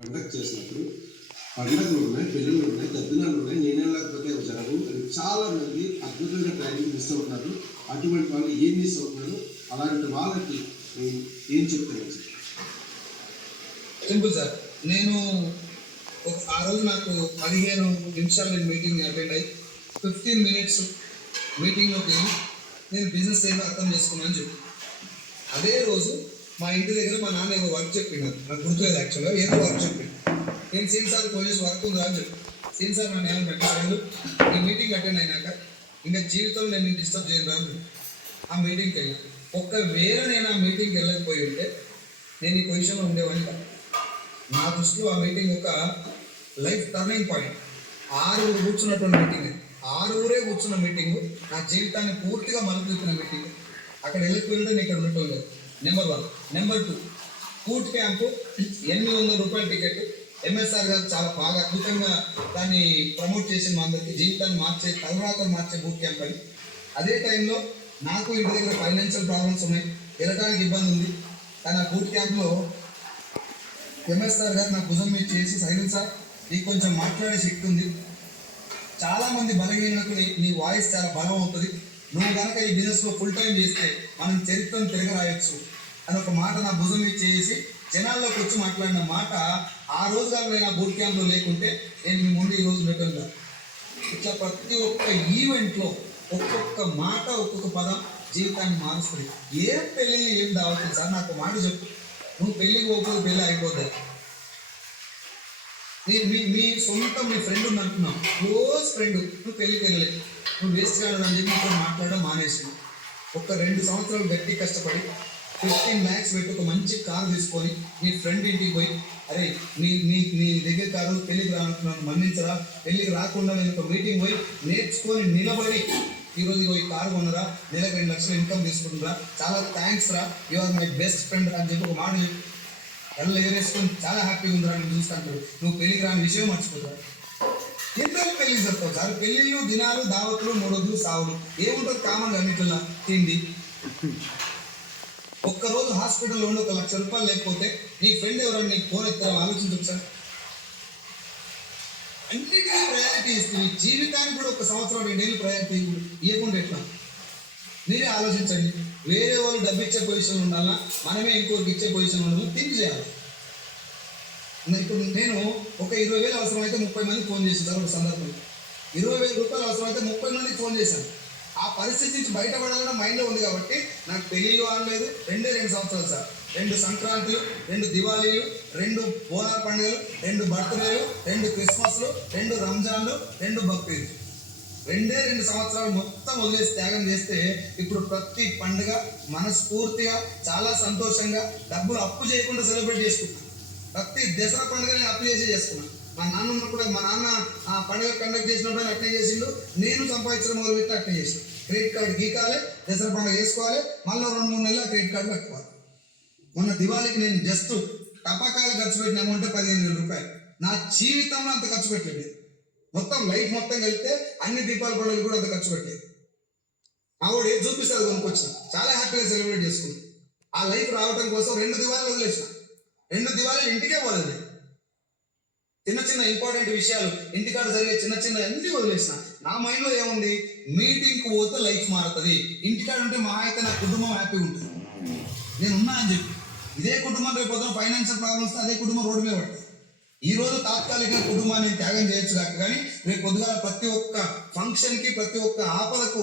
Conduct చేసినప్పుడు పండుగలు ఉన్నాయి, పెళ్ళిళ్ళు ఉన్నాయి, తద్దినాలు ఉన్నాయి, నేనేళ్ళకపోతే జరగవు అని చాలా మంది అద్భుతమైన ట్రైనింగ్ మిస్ అవుతున్నారు. అటువంటి వాళ్ళు ఏం మిస్ అవుతున్నారు, అలాంటి వాళ్ళకి ఏం చెప్తాను? సింపుల్ సార్, నేను ఆ రోజు నాకు 15 నిమిషాలు నేను మీటింగ్ అటెండ్ అయ్యి 15 మినిట్స్ మీటింగ్లోకి వెళ్ళి నేను బిజినెస్ ఏదో అర్థం చేసుకున్నాను అని చెప్పి అదే రోజు మా ఇంటి దగ్గర మా నాన్న ఏదో వర్క్ చెప్పినారు, నాకు గుర్తులేదు యాక్చువల్గా ఏదో వర్క్ చెప్పాను. నేను సీన్ సార్ పోలీస్ వర్క్ ఉందా అని చెప్పి సీన్ సార్ నన్ను ఏమని పెట్టారు, ఈ మీటింగ్ అటెండ్ అయినాక ఇంకా జీవితంలో నేను డిస్టర్బ్ చేయను రాను. ఆ మీటింగ్కి వెళ్ళి ఒకవేళ నేను ఆ మీటింగ్కి వెళ్ళకపోయి ఉంటే నేను ఈ పొజిషన్లో ఉండేవాడిని కాదు. నా దృష్టిలో ఆ మీటింగ్ ఒక లైఫ్ టర్నింగ్ పాయింట్. 6 కూర్చున్నటువంటి మీటింగ్, 6 కూర్చున్న మీటింగ్ నా జీవితాన్ని పూర్తిగా మలుపుతున్న మీటింగ్. అక్కడ వెళ్ళిపోయింటే నేను ఇక్కడ ఉండటం లేదు. నెంబర్ 1. నెంబర్ 2, బూట్ క్యాంపు 800 రూపాయల టికెట్. ఎంఎస్ఆర్ గారు చాలా బాగా అద్భుతంగా దాన్ని ప్రమోట్ చేసి మా అందరికి జీవితాన్ని మార్చే, తలరాతలు మార్చే బూట్ క్యాంప్ అని. అదే టైంలో నాకు ఇంటి దగ్గర ఫైనాన్షియల్ ప్రాబ్లమ్స్ ఉన్నాయి, వెళ్ళడానికి ఇబ్బంది ఉంది. కానీ ఆ బూట్ క్యాంప్లో ఎంఎస్ఆర్ గారు నా భుజం మీద చేసి, సైలెన్స్ సార్ నీకు కొంచెం మాట్లాడే శక్తి ఉంది, చాలామంది బలహీనకు నీ వాయిస్ చాలా బలం అవుతుంది, నువ్వు కనుక ఈ బిజినెస్లో ఫుల్ టైం చేస్తే మనం చరిత్రను తిరగరాయొచ్చు అని ఒక మాట నా భుజం మీద చేసి జనాల్లోకి వచ్చి మాట్లాడిన మాట. ఆ రోజు కానీ నేను ఆ బూట్ క్యాంప్లో లేకుంటే నేను మీ ముందు ఈరోజు పెట్టాను. ఇట్లా ప్రతి ఒక్క ఈవెంట్లో ఒక్కొక్క మాట, ఒక్కొక్క పదం జీవితాన్ని మారుస్తుంది. ఏం పెళ్ళి ఏం దావతుంది సార్, నాకు మాట చెప్పు. నువ్వు పెళ్ళికి పోకపోతే పెళ్ళి అయిపోతాయి. మీ సొంత మీ ఫ్రెండ్ ఉంది అంటున్నావు, క్లోజ్ ఫ్రెండ్, నువ్వు పెళ్ళికి వెళ్ళలేదు, నువ్వు వేస్ట్ కాదు అని చెప్పి నీతో మాట్లాడడం మానేసి ఒక 2 సంవత్సరాలు గట్టి కష్టపడి 15 lakhs పెట్టి ఒక మంచి కారు తీసుకొని నీ ఫ్రెండ్ ఇంటికి పోయి, అరే నీ దగ్గర కారు పెళ్ళికి రానుకున్నాను మన్నించరా, పెళ్ళికి రాకుండా నేను ఒక మీటింగ్ పోయి నేర్చుకొని నిలబడి ఈరోజు ఈ కారు కొనరా, నెలకు 2 లక్షలు ఇన్కమ్ తీసుకుంటురా, చాలా థ్యాంక్స్ రా, you are my best friend అని చెప్పి ఒక మాట చెప్పి ఎల్ల ఎగరేసుకొని చాలా హ్యాపీగా ఉందిరా నేను చూస్తాను. నువ్వు పెళ్ళికి రాని విషయం మర్చిపోతావు. ఎంతో పెళ్ళికి చెప్తావు సార్, పెళ్ళిళ్ళు, దినాలు, దావతులు, 3 రోజులు, సావులు ఏముంటుంది కామన్గా అన్నిటిలో తిండి. ఒక్కరోజు హాస్పిటల్లో ఉండి 1 లక్ష రూపాయలు లేకపోతే నీ ఫ్రెండ్ ఎవరైనా నీకు ఫోన్ ఎత్తారో ఆలోచించు సార్. అన్నిటికీ ప్రయారిటీ ఇస్తుంది, జీవితానికి కూడా 1 సంవత్సరం 2 ఏళ్ళు ప్రయారిటీ ఇవ్వకుండా ఎట్లా మీరే ఆలోచించండి. వేరే వాళ్ళు డబ్బు ఇచ్చే పొజిషన్ ఉండాలా, మనమే ఇంకోరికి ఇచ్చే పొజిషన్ ఉండాలి, థింక్ చేయాలి. ఇప్పుడు నేను ఒక 20,000 అవసరమైతే 30 మందికి ఫోన్ చేశాను ఒక సందర్భంలో. 20,000 రూపాయలు అవసరమైతే 30 మందికి ఫోన్ చేశాను. ఆ పరిస్థితి నుంచి బయటపడాలన్న మైండ్లో ఉంది కాబట్టి నాకు పెళ్ళిళ్ళు అనలేదు. 2 సంవత్సరాలు సార్, 2 సంక్రాంతులు, 2 దివాళీలు, 2 బోనాల పండుగలు, 2 బర్త్డేలు, 2 క్రిస్మస్లు, 2 రంజాన్లు, 2 బక్రీద్. 2 సంవత్సరాలు మొత్తం వదిలేసి త్యాగం చేస్తే ఇప్పుడు ప్రతి పండుగ మనస్ఫూర్తిగా చాలా సంతోషంగా డబ్బులు అప్పు చేయకుండా సెలబ్రేట్ చేసుకుంటాను. ప్రతి దసరా పండుగని అప్పు చేసి చేసుకున్నాను. మా నాన్న ఉన్నప్పుడు మా నాన్న ఆ పండుగ కండక్ట్ చేసినప్పుడు అట్నే చేసిండు, నేను సంపాదించడం మొదలుపెట్టి అట్నే చేసాను. క్రెడిట్ కార్డు గీకాలి, దసరా పండుగ వేసుకోవాలి, మళ్ళీ 2-3 నెలల క్రెడిట్ కార్డు పెట్టుకోవాలి. మొన్న దివాళీకి నేను జస్ట్ టపాకాయలు ఖర్చు పెట్టిన అమౌంట్ 15,000 రూపాయలు. నా జీవితంలో అంత ఖర్చు పెట్టలేదు. మొత్తం లైఫ్ మొత్తం కలిపితే అన్ని దీపాల పండుగలు కూడా అంత ఖర్చు పెట్టలేదు. ఆవిడ ఏది చూపిస్తుంది కొనుక్కొచ్చిన, చాలా హ్యాపీగా సెలబ్రేట్ చేసుకున్నాను. ఆ లైఫ్ రావడం కోసం 2 దివాళీలు వదిలేసిన. 2 దివాళీలు ఇంటికే పోలేదు. చిన్న ఇంపార్టెంట్ విషయాలు, ఇంటికాడ జరిగే చిన్న అన్ని వదిలేసిన. నా మైండ్లో ఏముంది, మీటింగ్కి పోతే లైఫ్ మారుతుంది, ఇంటికాడ ఉంటే మా అయితే నా కుటుంబం హ్యాపీగా ఉంటుంది, నేను ఉన్నా అని చెప్పి. ఇదే కుటుంబం రేపు పొద్దున ఫైనాన్షియల్ ప్రాబ్లమ్స్ అదే కుటుంబం రోడ్డు మీద పడుతుంది. ఈ రోజు తాత్కాలిక కుటుంబాన్ని త్యాగం చేయొచ్చు కాక, కానీ రేపు పొద్దుగా ప్రతి ఒక్క ఫంక్షన్కి, ప్రతి ఒక్క ఆపదకు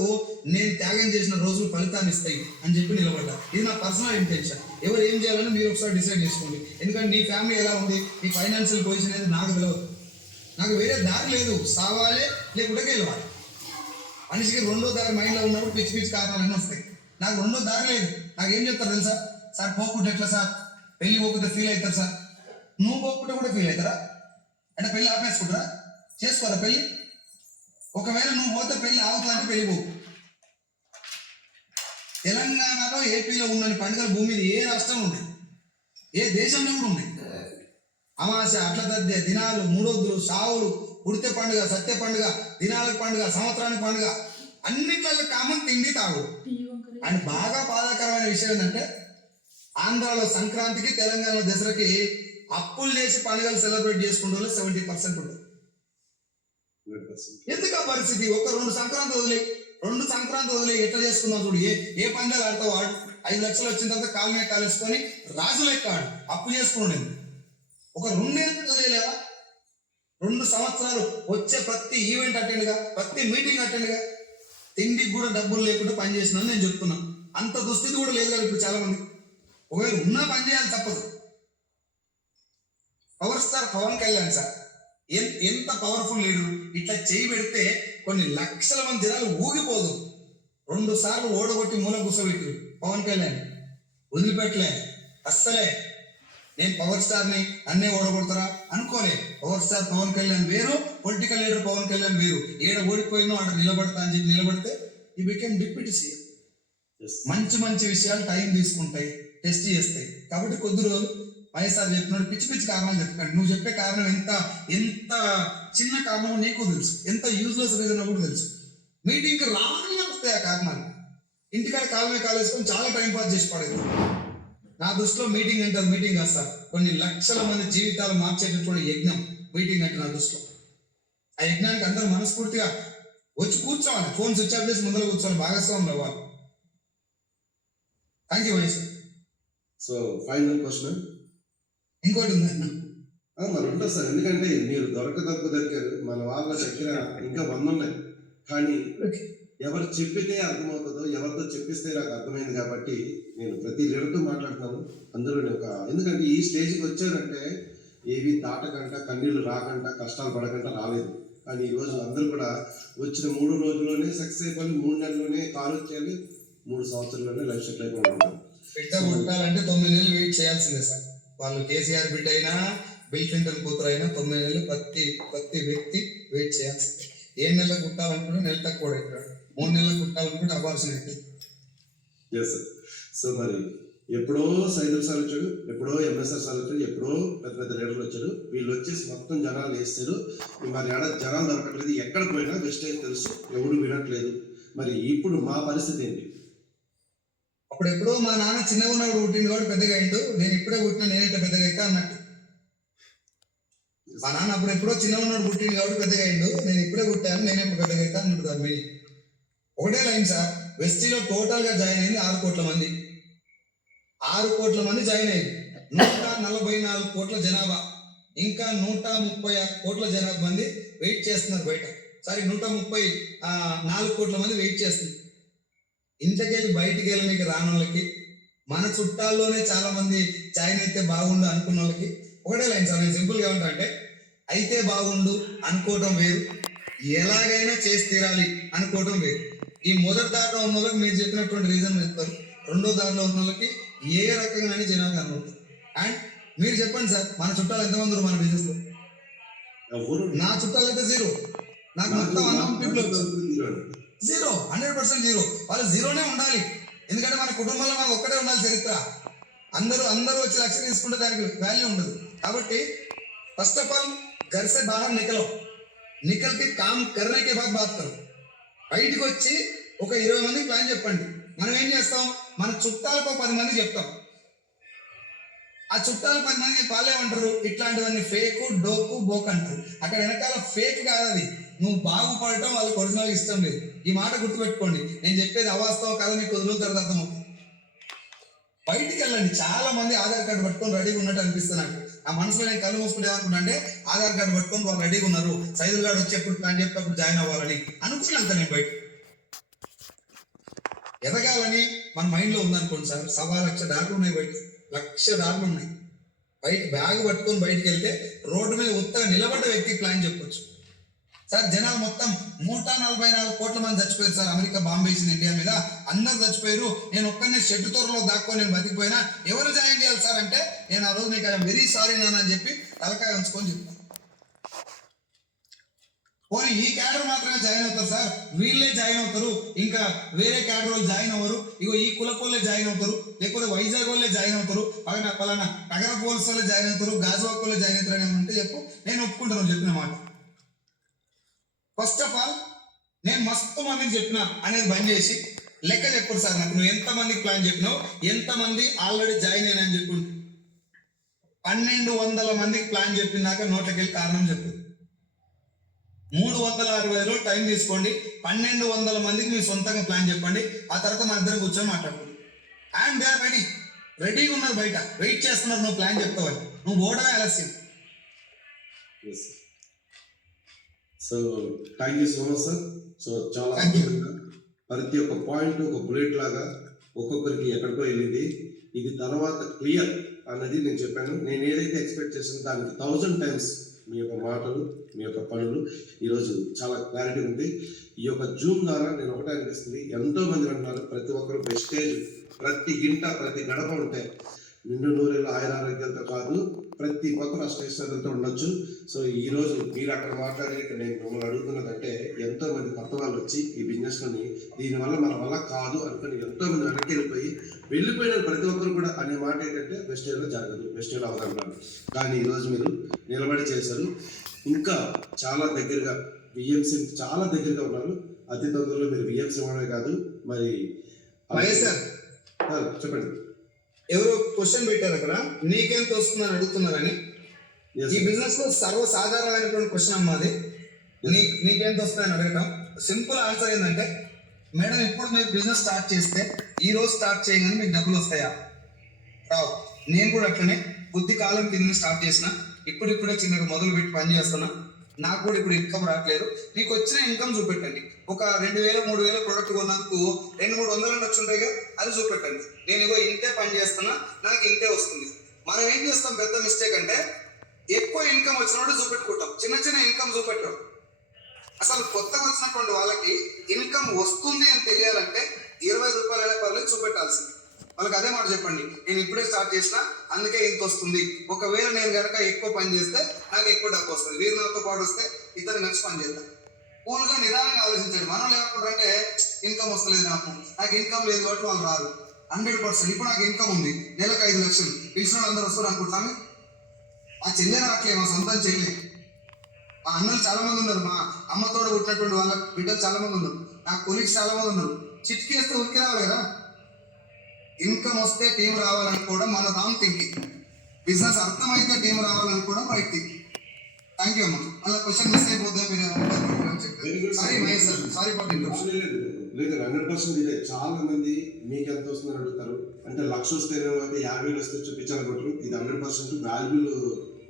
నేను త్యాగం చేసిన రోజులు ఫలితాన్ని ఇస్తాయి అని చెప్పి నిలబడ్డా. ఇది నా పర్సనల్ ఇంటెన్షన్. ఎవరు ఏం చేయాలని మీరు ఒకసారి డిసైడ్ చేసుకోండి. ఎందుకంటే నీ ఫ్యామిలీ ఎలా ఉంది, నీ ఫైనాన్షియల్ పొజిషన్ అనేది నాకు తెలియదు. నాకు వేరే దారి లేదు, సావాలి లేకుంటే గెలవాలి. మనిషికి 2వ దారి మైండ్లో ఉన్నప్పుడు పిచ్చి కారణాలన్నీ వస్తాయి. నాకు 2వ దారి లేదు. నాకు ఏం చెప్తారు తెలుసా, సార్ పోకుంటే ఎట్లా సార్, పెళ్ళి పోకుంటే ఫీల్ అవుతారు సార్. నువ్వు పోకుంటే కూడా ఫీల్ అవుతారా అంటే పెళ్ళి ఆపేసుకుంటారా, చేసుకోరా పెళ్ళి. ఒకవేళ నువ్వు పోతే పెళ్ళి ఆగుతుందంటే పెళ్ళి పోకు. తెలంగాణలో, ఏపీలో ఉన్న పండుగలు భూమి మీద ఏ రాష్ట్రం ఉంది, ఏ దేశంలో కూడా ఉన్నాయి. అమావాస్య, అట్ల తద్దే, దినాలు, 3 రోజులు, సావులు, ఉడితే పండుగ, సత్య పండుగ, దినాలకు పండుగ, సంవత్సరానికి పండుగ, అన్నిట్లలో కామన్ తిండి తాగుడు. అండ్ బాగా బాధాకరమైన విషయం ఏంటంటే ఆంధ్రాలో సంక్రాంతికి, తెలంగాణలో దసరాకి అప్పులు చేసి పండుగలు సెలబ్రేట్ చేసుకుంటే 70% ఉంటుంది. 100%. ఎందుకు ఆ పరిస్థితి? ఒక 2 సంక్రాంతి వదిలే ఎట్లా చేసుకుందాం చూడు. ఏ పందాలు ఆడతావు వాడు 5 లక్షలు వచ్చిన తర్వాత కాలు మీద కాలేసుకొని రాజు లెక్క ఆడు అప్పు చేసుకున్నాడు. ఒక 2 ఏళ్ళు వదిలేవా? 2 సంవత్సరాలు వచ్చే ప్రతి ఈవెంట్ అటెండ్గా, ప్రతి మీటింగ్ అటెండ్గా, తిండికి కూడా డబ్బులు లేకుండా పని చేసినాను నేను చెప్తున్నాను. అంత దుస్థితి కూడా లేదు కదా ఇప్పుడు చాలా మంది. ఒకవేళ ఉన్నా పని చేయాలి తప్పదు. Power star Pawan Kalyan sir ఎంత పవర్ఫుల్ లీడరు. ఇట్లా చేయి పెడితే కొన్ని లక్షల మంది జనాలు ఊగిపోదు. 2 సార్లు ఓడగొట్టి మూల కూర్చోబెట్టు పవన్ కళ్యాణ్ వదిలిపెట్టలే అస్సలే. నేను పవర్ స్టార్ని అన్నే ఓడగొడతారా అనుకోలే. పవర్ స్టార్ పవన్ కళ్యాణ్ వేరు, పొలిటికల్ లీడర్ పవన్ కళ్యాణ్ వేరు. ఏడ ఓడిపోయినో ఆడ నిలబడతా అని చెప్పి నిలబడితే ఈ బికెమ్ డిప్యూటీ సీఎం. మంచి విషయాలు టైం తీసుకుంటాయి, టెస్ట్ చేస్తాయి. కాబట్టి కొద్ది రోజులు వైఎస్ఆర్ చెప్పినాడు పిచ్చి కారణాలు చెప్తాడు. నువ్వు చెప్పే కారణం ఎంత చిన్న కారణం నీకు తెలుసు, ఎంత యూజ్లెస్ రీజన్ కూడా తెలుసు. మీటింగ్కి రావాలని వస్తాయి ఆ కారణాలు. ఇంటికాడ కాలమే కాలేసుకొని చాలా టైం పాస్ చేసి పడేది. నా దృష్టిలో మీటింగ్ అంటారు మీటింగ్ కాదు సార్, కొన్ని లక్షల మంది జీవితాలు మార్చేటటువంటి యజ్ఞం మీటింగ్ అంటే నా దృష్టిలో. ఆ యజ్ఞానికి అందరూ మనస్ఫూర్తిగా వచ్చి కూర్చోవాలి, ఫోన్ స్విచ్ ఆఫ్ చేసి ముందర కూర్చోవాలి, భాగస్వాములు అవ్వాలి. Thank you YS. So final question ఇంకోటి ఉంది మరి ఉంటుంది సార్. ఎందుకంటే మీరు దొరికారు, మన వాళ్ళ దగ్గర ఇంకా 100 ఉన్నాయి. కానీ ఎవరు చెప్పితే అర్థమవుతుందో, ఎవరితో చెప్పిస్తే నాకు అర్థమైంది. కాబట్టి నేను ప్రతి లీడర్తో మాట్లాడుతున్నాను. అందులో ఎందుకంటే ఈ స్టేజ్కి వచ్చారంటే ఏవి దాటకంట, కన్నీళ్ళు రాకంట, కష్టాలు పడకంట రాలేదు. కానీ ఈరోజు అందరూ కూడా వచ్చిన 3 రోజుల్లోనే సక్సెస్ అయిపోయి, 3 నెలల్లోనే కారు వచ్చేయాలి, 3 సంవత్సరాల్లోనే లైఫ్ సెటిల్ అయిపోయి ఉంటారు. బిడ్డ పుట్టాలంటే 9 నెలలు వెయిట్ చేయాల్సిందే సార్. వాళ్ళు కేసీఆర్ బిడ్డ అయినా, బిల్ క్లింటన్ కూతురు అయినా 9 నెలలు ప్రతి వ్యక్తి వెయిట్ చేయాల్సిందే. 7 నెలలకు కుట్టాలనుకుంటే నెల తక్కువ అవుతాడు, 3 నెలలకు కుట్టాలనుకుంటే అబార్షన్ అవుతుంది. Yes sir. సో మరి ఎప్పుడో సైదుల్ సార్ వచ్చాడు, ఎప్పుడో ఎంఎస్ఆర్ సార్ వచ్చాడు, ఎప్పుడో పెద్ద లీడర్లు వచ్చాడు. వీళ్ళు వచ్చేసి మొత్తం జనాలు వేస్తారు. మరి ఆడ జనాలు దొరకట్లేదు. ఎక్కడ పోయినా వెస్టేజ్ తెలుసు, ఎవడు వినట్లేదు. మరి ఇప్పుడు మా పరిస్థితి ఏంటి? అప్పుడు ఎప్పుడో మా నాన్న చిన్నగా ఉన్నప్పుడు పుట్టింది కాబట్టి పెద్దగా అయిండు, నేను ఇప్పుడే పుట్టిన నేనంటే పెద్దగా అయితే అన్నట్టు. మా నాన్న అప్పుడు ఎప్పుడో చిన్నగా ఉన్నప్పుడు పుట్టింది కాబట్టి పెద్దగా అయిండు, నేను ఇప్పుడే పుట్టాను నేనే పెద్దగా అయితే అన్నట్టు. దాని మీనింగ్ ఒకటే లైన్ సార్. వెస్టీలో టోటల్గా జాయిన్ అయింది 6 కోట్ల మంది. 6 కోట్ల మంది జాయిన్ అయింది. 144 కోట్ల జనాభా, ఇంకా 136 కోట్ల జనాభా మంది వెయిట్ చేస్తున్నారు బయట. సారీ 134 కోట్ల మంది వెయిట్ చేస్తున్నారు. ఇంట్లోకెళ్ళి బయటికి వెళ్ళి మీకు రాని వాళ్ళకి, మన చుట్టాల్లోనే చాలా మంది జాయిన్ అయితే బాగుండు అనుకున్న వాళ్ళకి ఒకటే లైన్ సార్. నేను సింపుల్గా ఏమంటా అంటే, అయితే బాగుండు అనుకోవటం వేరు, ఎలాగైనా చేసి తీరాలి అనుకోవటం వేరు. ఈ మొదటి దారిలో ఉన్న వాళ్ళకి మీరు చెప్పినటువంటి రీజన్ చెప్తారు, రెండో దారిలో ఉన్న వాళ్ళకి ఏ రకంగానే జనాలు కనబడుతుంది. అండ్ మీరు చెప్పండి సార్, మన చుట్టాలు ఎంతమంది ఉన్నారు మన బిజినెస్ లో? నా చుట్టాలు అయితే 0. నాకు మొత్తం అన్నం పీపుల్ 0, 100% 0. వాళ్ళు 0నే ఉండాలి. ఎందుకంటే మన కుటుంబంలో మనకు ఒక్కటే ఉండాలి చరిత్ర. అందరూ వచ్చి లక్ష తీసుకుంటే దానికి వాల్యూ ఉండదు. కాబట్టి ఫస్ట్ ఆఫ్ ఆల్ घर से बाहर निकल के काम करने के बाद बात करो. బయటికి వచ్చి ఒక 20 మందికి ప్లాన్ చెప్పండి. మనం ఏం చేస్తాం, మన చుట్టాలకు 10 మంది చెప్తాం. ఆ చుట్టాలు 10 మంది వాళ్ళేమంటారు, ఇట్లాంటివన్నీ ఫేక్, డోకు, బోక్ అంటారు. అక్కడ వెనకాల ఫేక్ కాదు అది, నువ్వు బాగుపడటం వాళ్ళకి ఒరిజినల్ ఇష్టం లేదు. ఈ మాట గుర్తుపెట్టుకోండి. నేను చెప్పేది అవాస్తవం కాదు, మీకు కుదురు తర్వాత అర్థమవుతుంది. బయటికి వెళ్ళండి. చాలా మంది ఆధార్ కార్డు పట్టుకొని రెడీగా ఉన్నట్టు అనిపిస్తుంది నాకు. ఆ మనసులో నేను కళ్ళు మూసుకుంటే ఏమనుకుంటా అంటే, ఆధార్ కార్డు పట్టుకొని వాళ్ళు రెడీగా ఉన్నారు, సైదుల్ గార్డు వచ్చేప్పుడు ప్లాన్ చెప్పేప్పుడు జాయిన్ అవ్వాలని అనుకుని వెళ్తాను నేను. బయట ఎదగాలని మన మైండ్లో ఉందనుకోండి సార్, 1,00,000 దారులు ఉన్నాయి బయట, 1,00,000 దారులు ఉన్నాయి. బయట బ్యాగ్ పట్టుకొని బయటికి వెళ్తే రోడ్డు మీద ఉత్తగా నిలబడ్డ వ్యక్తికి ప్లాన్ చెప్పొచ్చు. సార్ జనాలు మొత్తం 144 కోట్ల మంది చచ్చిపోయారు సార్. అమెరికా బాంబు వేసింది ఇండియా మీద, అందరు చచ్చిపోయారు. నేను ఒక్కనే షెడ్ తోరలో దాక్కొని నేను బతికిపోయినా, ఎవరు జాయిన్ చేయాలి సార్ అంటే, నేను ఆ రోజు నీకు ఐఎమ్ వెరీ సారీ నాన్న అని చెప్పి తలకాయ ఉంచుకొని చెప్తాను. పోనీ ఈ క్యాడర్ మాత్రమే జాయిన్ అవుతారు సార్, వీళ్ళే జాయిన్ అవుతారు, ఇంకా వేరే క్యాడర్ వాళ్ళు జాయిన్ అవ్వరు, ఇగో ఈ కులపోళ్ళే జాయిన్ అవుతారు, లేకపోతే వైజాగ్ వాళ్ళే జాయిన్ అవుతారు, పలానా నగర పోలీసు వాళ్ళే జాయిన్ అవుతారు, గాజువాక్ వాళ్ళే జాయిన్ అవుతారు అని అంటే చెప్పు, నేను ఒప్పుకుంటాను చెప్పిన మాట. ఫస్ట్ ఆఫ్ ఆల్ నేను మస్తు మందికి చెప్పినా అనేది బంద్ చేసి లెక్క చెప్పరు సార్ నాకు. నువ్వు ఎంతమందికి ప్లాన్ చెప్పినావు, ఎంతమంది ఆల్రెడీ జాయిన్ అయినా అని చెప్పు. 1200 మందికి ప్లాన్ చెప్పినాక నోట్లకి వెళ్ళి కారణం చెప్పు. 360 రోజులు టైం తీసుకోండి. 1200 మందికి మీ సొంతంగా ప్లాన్ చెప్పండి. ఆ తర్వాత మా ఇద్దరు కూర్చొని మాట్లాడుకోండి. అండ్ దే ఆర్ రెడీగా ఉన్నారు, బయట వెయిట్ చేస్తున్నారు నువ్వు ప్లాన్ చెప్తావని. నువ్వు ఓడమే ఆలస్యం. So thank you so much sir. So చాలా Thank you. అద్భుతంగా ప్రతి ఒక్క పాయింట్ ఒక బుల్లెట్ లాగా ఒక్కొక్కరికి ఎక్కడికో వెళ్ళింది. ఇది తర్వాత క్లియర్ అన్నది నేను చెప్పాను. నేను ఏదైతే ఎక్స్పెక్ట్ చేసానో దానికి 1000 టైమ్స్ మీ యొక్క మాటలు, మీ యొక్క పనులు ఈరోజు చాలా క్లారిటీ ఉంది. ఈ యొక్క జూమ్ ద్వారా నేను ఒకటే అనిపిస్తుంది, ఎంతో మంది అంటున్నారు ప్రతి ఒక్కరు వెస్టేజ్ ప్రతి గింట ప్రతి గడప ఉంటే నిండు నూరేళ్ళు ఆరోగ్యాలతో కాదు, ప్రతి ఒక్కరు అష్టైశ్వర్యాలతో ఉండొచ్చు. సో ఈ రోజు మీరు అక్కడ మాట్లాడి ఇక్కడ నేను మిమ్మల్ని అడుగుతున్నదంటే ఎంతో మంది కొత్త వాళ్ళు వచ్చి ఈ బిజినెస్లోని దీనివల్ల మన వల్ల కాదు అనుకుని ఎంతో మంది వెనక్కి వెళ్ళిపోయిన ప్రతి ఒక్కరు కూడా అనే మాట ఏంటంటే వెస్టేజ్లో జరగదు, వెస్టేజ్లో అవగాహన. కానీ ఈరోజు మీరు నిలబడి చేశారు. ఇంకా చాలా దగ్గరగా విఎంసీ చాలా దగ్గరగా ఉన్నారు. అతి తొందరలో మీరు విఎంసీ ఇవ్వడమే కాదు మరి వైఎస్ఆర్ చెప్పండి. ఎవరో క్వశ్చన్ పెట్టారు అక్కడ, నీకెంత వస్తుందని అడుగుతున్నారని. Yes, ఈ sir. బిజినెస్ లో సర్వసాధారణమైనటువంటి క్వశ్చన్ అమ్మా అది. నీకెంత వస్తుందని అడగటం. సింపుల్ ఆన్సర్ ఏంటంటే, మేడం ఇప్పుడు మీరు బిజినెస్ స్టార్ట్ చేస్తే ఈ రోజు స్టార్ట్ చేయగానే మీకు డబ్బులు వస్తాయా? రావు. నేను కూడా అట్లనే కొద్ది కాలం కింద స్టార్ట్ చేసిన, ఇప్పుడిప్పుడే చిన్నగా మొదలు పెట్టి పని చేస్తున్నా. నాకు కూడా ఇప్పుడు ఇన్కమ్ రావట్లేదు. మీకు వచ్చిన ఇన్కమ్ చూపెట్టండి. ఒక 2000 3000 ప్రొడక్ట్ కొన్నందుకు 200-300 వచ్చి ఉంటాయిగా, అది చూపెట్టండి. నేను ఇగో ఇంతే పని చేస్తున్నా, నాకు ఇంతే వస్తుంది. మనం ఏం చేస్తాం పెద్ద మిస్టేక్ అంటే, ఎక్కువ ఇన్కమ్ వచ్చినప్పుడు చూపెట్టుకుంటాం, చిన్న చిన్న ఇన్కమ్ చూపెట్టాం. అసలు కొత్తగా వచ్చినటువంటి వాళ్ళకి ఇన్కమ్ వస్తుంది అని తెలియాలంటే 20 రూపాయలైనా పర్లేదు చూపెట్టాల్సింది. వాళ్ళకి అదే మాట చెప్పండి, నేను ఇప్పుడే స్టార్ట్ చేసిన అందుకే ఇంత వస్తుంది. ఒకవేళ నేను కనుక ఎక్కువ పని చేస్తే నాకు ఎక్కువ డబ్బు వస్తుంది. వీరు నాతో పాటు వస్తే ఇద్దరు కలిసి పని చేద్దాం. కూల్గా నిదానంగా ఆలోచించండి. మనం లేకుంటే ఇన్కమ్ వస్తలేదు, నాకు ఇన్కమ్ లేదు కాబట్టి వాళ్ళు రాదు. 100%. ఇప్పుడు నాకు ఇన్కమ్ ఉంది, నెలకు 5 లక్షలు, పిలిచిన అందరూ వస్తారు అనుకుంటాను. మా చెల్లె రావట్లేదు, మా సొంతం చెల్లె. మా అన్నలు చాలా మంది ఉన్నారు, మా అమ్మతోడు పుట్టినటువంటి వాళ్ళ బిడ్డలు చాలా మంది ఉన్నారు, నా కొలీగ్స్ చాలా మంది ఉన్నారు. చిట్కేస్తే ఉరికి రావాలి కదా. ఇన్కమ్ వస్తే టీం రావాలనుకోవడం మన రాంగ్ థింకింగ్. బిజినెస్ అర్థమైతే టీం రావాలనుకోవడం రైట్ థింకింగ్. థ్యాంక్ యూ అమ్మా. మళ్ళీ క్వశ్చన్ మిస్ అయిపోతే మీరు sorry Mahesh sir, sorry for interruption. లేదు 100% ఇదే. చాలా మంది మీకు ఎంత వస్తుందని అడుగుతారు. అంటే 1,00,000 వస్తే 50,000 వస్తే చూపించాలనుకుంటారు. ఇది 100% వాల్యుబుల్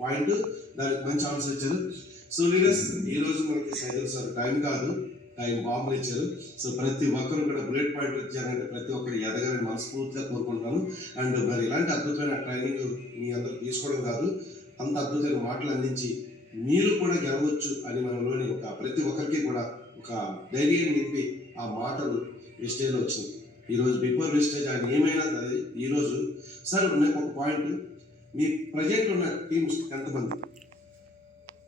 పాయింట్. దానికి మంచి ఆన్సర్ ఇచ్చారు. సో లీడర్స్, ఈ రోజు మనకి సైదుల్ సార్ టైం కాదు, టైం బాంబులు ఇచ్చారు. సో ప్రతి ఒక్కరు కూడా బుల్లెట్ పాయింట్ ఇచ్చారంటే ప్రతి ఒక్కరు ఎదగాలని మనస్ఫూర్తిగా కోరుకుంటున్నాను. అండ్ మరి ఇలాంటి అద్భుతమైన ట్రైనింగ్ మీ అందరూ తీసుకోవడం కాదు, అంత అద్భుతమైన మాటలు అందించి మీరు కూడా గెలవచ్చు అని మనలోని ఒక ప్రతి ఒక్కరికి కూడా ఒక ధైర్యం నింపి ఆ మాటలు వెస్టేజ్లో వచ్చింది. ఈరోజు బిఫోర్ వెస్టేజ్ ఆయన ఏమైనా సరే ఈరోజు సార్ నాకు ఒక పాయింట్, మీ ప్రజెంట్ ఉన్న టీమ్స్ ఎంతమంది?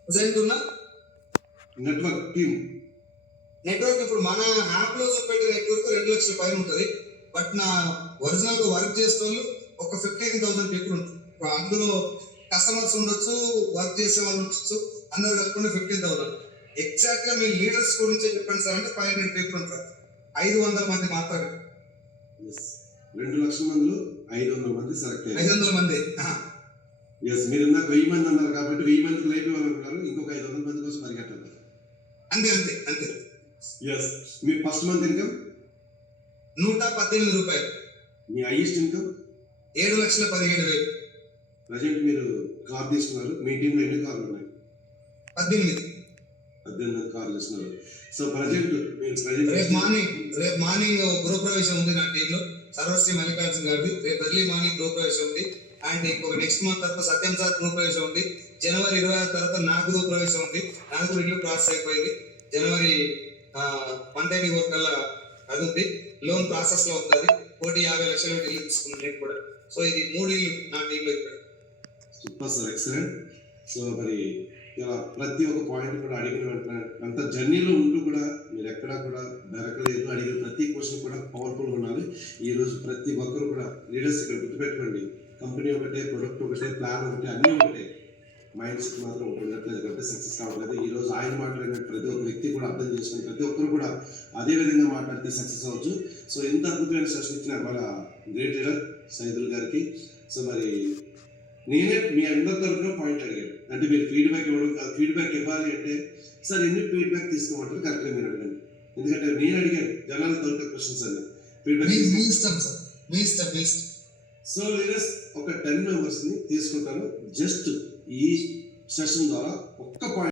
ప్రజెంట్ ఉన్న నెట్వర్క్ టీమ్ నెట్వర్క్ ఇప్పుడు మన యాప్ లో చూపెట్టే నెట్వర్క్ 2 లక్షల పైన ఉంటుంది. బట్ నా ఒరిజినల్ గా వర్క్ చేసే వాళ్ళు ఒక 15,000 పీపుల్ ఉంటుంది. అందులో కస్టమర్స్ ఉండొచ్చు, వర్క్ చేసే వాళ్ళు ఉండొచ్చు, అందరూ కలుపుకుంటే 15,000. ఎగ్జాక్ట్ గా మీ లీడర్స్ గురించి చెప్పండి సార్ అంటే 500 పీపుల్ ఉంటారు. 500 మంది మాత్రమే. 2 లక్షల మందిలో 500 మంది సెలెక్ట్ అయ్యారు. 500 మంది. ఎస్, మీరు ఇందాక 1000 మంది అన్నారు కాబట్టి 1000 మందికి లైఫ్ ఇవ్వాలనుకున్నారు, ఇంకొక 500 మంది కోసం పరిగెట్టాలి. అంతే అంతే అంతే. ఎస్, మీ ఫస్ట్ మంత్ ఇన్కమ్ 118 రూపాయలు. మీ హైయెస్ట్ ఇన్కమ్ 7,17,000. ప్రజెంట్ మీరు కార్ తీసుకున్నారు. మీ టీంలో ఎన్ని కార్లు ఉన్నాయి? 18 కార్లు తీసుకున్నారు. సో ప్రజెంట్ మీరు రేపు మార్నింగ్ గృహప్రవేశం ఉంది నా టీంలో, సర్వశ్రీ మల్లికార్జున గారిది. రేపు ఎర్లీ మార్నింగ్ గృహప్రవేశం ఉంది. అండ్ ఇంకొక నెక్స్ట్ మంత్ తర్వాత సత్యం సార్ గృహప్రవేశం ఉంది. జనవరి 26 తర్వాత నా గృహప్రవేశం ఉంది. నాకు కూడా ఇల్లు ప్రాసెస్ అయిపోయింది. జనవరి మంత్ ఎండింగ్ వర్క్ కల్లా అది ఉంది. లోన్ ప్రాసెస్ లో ఉంటుంది. 1,50 లక్షలు ఇల్లు తీసుకున్నాను నేను కూడా. సో ఇది 3 ఇల్లు నా టీంలో ఇక్కడ. Super sir, excellent. సో మరి ఇలా ప్రతి ఒక్క పాయింట్ కూడా అడిగిన వెంటనే అంత జర్నీలో ఉంటూ కూడా మీరు ఎక్కడా కూడా దొరకలేదు. అడిగిన ప్రతి క్వశ్చన్ కూడా పవర్ఫుల్గా ఉండాలి. ఈరోజు ప్రతి ఒక్కరు కూడా లీడర్స్ ఇక్కడ గుర్తుపెట్టుకోండి, కంపెనీ ఒకటే, ప్రొడక్ట్ ఒకటే, ప్లాన్ ఒకటే, అన్నీ ఒకటే, మైండ్ సెట్ మాత్రం ఉండట్లేదు కాబట్టి సక్సెస్ కావట్లేదు. ఈరోజు ఆయన మాట్లాడిన ప్రతి ఒక్క వ్యక్తి కూడా అర్థం చేసుకుని ప్రతి ఒక్కరు కూడా అదే విధంగా మాట్లాడితే సక్సెస్ అవ్వచ్చు. సో ఇంత అద్భుతమైన సెషన్ ఇచ్చిన మన గ్రేట్ లీడర్ సైదుల్ గారికి, సో మరి నేనే మీ అందరి తరఫున పాయింట్ అడిగాను. అంటే మీరు ఫీడ్బ్యాక్ ఇవ్వడం కాదు, ఫీడ్బ్యాక్ ఇవ్వాలి అంటే సార్ ఎన్ని ఫీడ్బ్యాక్ తీసుకోమంటారు కరెక్ట్గా మీరు అడగండి. ఎందుకంటే నేను అడిగాను జనాల తరఫున క్వశ్చన్స్ అన్ని ఫీడ్బ్యాక్. మీ ఇష్టం సార్, మీ ఇష్టం, మీ ఇష్టం. సో లీడర్స్ ఒక 10 మెంబర్స్ని తీసుకుంటాను. జస్ట్ ఈ సెషన్ ద్వారా ఒక్క పాయింట్